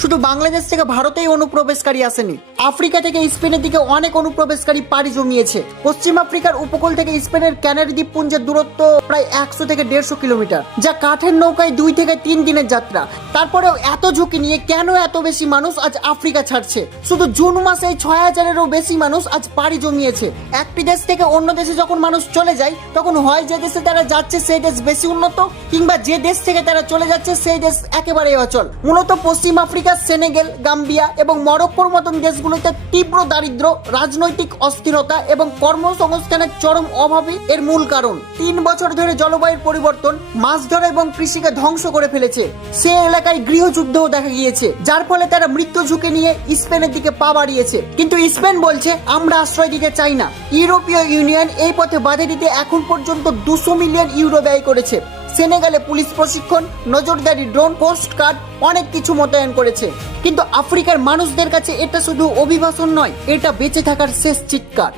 শুধু বাংলাদেশ থেকে ভারতেই অনুপ্রবেশকারী আসেনি, আফ্রিকা থেকে স্পেনের দিকে অনেক অনুপ্রবেশকারী পাড়ি জমিয়েছে। পশ্চিম আফ্রিকার উপকূল থেকে স্পেনের ক্যানারি দ্বীপপুঞ্জের দূরত্ব প্রায় 100 থেকে 150 কিলোমিটার, যা কাঠের নৌকায় 2 থেকে 3 দিনের যাত্রা। তারপরেও এত ঝুঁকি নিয়ে কেন এত বেশি মানুষ আজ আফ্রিকা ছাড়ছে? শুধু জুন মাসে 6000-এরও বেশি মানুষ আজ পাড়ি জমিয়েছে। একটি দেশ থেকে অন্য দেশে যখন মানুষ চলে যায়, তখন হয় যে দেশে তারা যাচ্ছে সেই দেশ বেশি উন্নত, কিংবা যে দেশ থেকে তারা চলে যাচ্ছে সেই দেশ একেবারেই অচল। মূলত পশ্চিম আফ্রিকার সেনেগাল, গাম্বিয়া এবং মরক্কোর মতন দেশগুলোতে তীব্র দারিদ্র, রাজনৈতিক অস্থিরতা এবং কর্মসংস্থানের চরম অভাবই এর মূল কারণ। 3 বছর ধরে জলবায়ুর পরিবর্তন মাছ ধরা এবং কৃষিকে ধ্বংস করে ফেলেছে। সে এলাকায় গৃহযুদ্ধও দেখা গিয়েছে, যার ফলে তারা মৃত্যু ঝুঁকি নিয়ে স্পেনের দিকে পা বাড়িয়েছে। কিন্তু স্পেন বলছে আমরা আশ্রয় দিতে চাই না। ইউরোপীয় ইউনিয়ন এই পথে বাধা দিতে এখন পর্যন্ত 200 মিলিয়ন ইউরো ব্যয় করেছে। সেনেগালে পুলিশ প্রশিক্ষণ, নজরদারি ড্রোন, পোস্ট কার্ড, অনেক কিছু মোতায়েন করেছে। কিন্তু আফ্রিকার মানুষদের কাছে এটা শুধু অভিবাসন নয়, এটা বেঁচে থাকার শেষ চিৎকার।